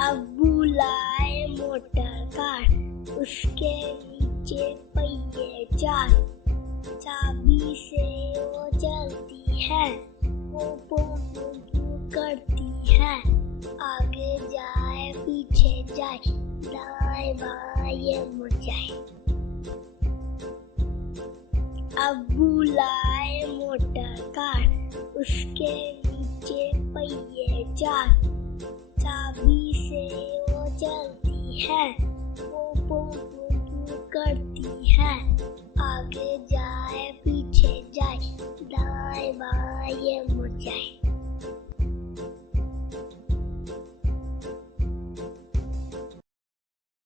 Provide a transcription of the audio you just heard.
अब्बू लाए motor car, उसके नीचे पहिए चार, चाबी से वो चलती है, वो पू पू पू करती है, आगे जाए पीछे जाए, दाएं बाएं ये मुड़ जाए। अब्बू लाए मोटर कार, उसके नीचे पहिए चार, चाबी से वो चलती है, वो पू पू पू करती है, आगे जाए पीछे जाए, दाएं बाएं ये मुड़ जाए।